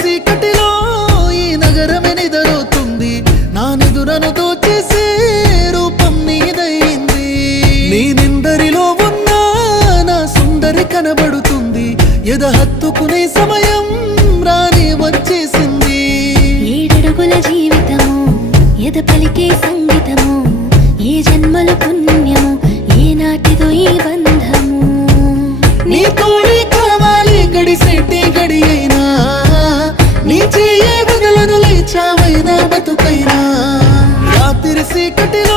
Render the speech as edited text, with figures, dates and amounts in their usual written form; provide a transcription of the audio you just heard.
చీకటిలో ఈ నగరమే నిదరవుతుంది, నా నిదురను దోచేసే రూపం నీదయింది. నీ నిందరిలో ఉన్న నా సుందరి కనబడుతుంది, ఎద హత్తుకునే సమయం రాని వచ్చేసింది. ఏడడుగుల జీవితము ఎద పలికే సంగీతము, ఏ జన్మల పుణ్యము ఏ నాటిదో ఈ బంధము. నీ తోడే కావాలి గడిసేటి గడి అయినా, నీ చెయ్యే వదలను లేచావైనా బతుకైనా. రాత్రి చీకటిలో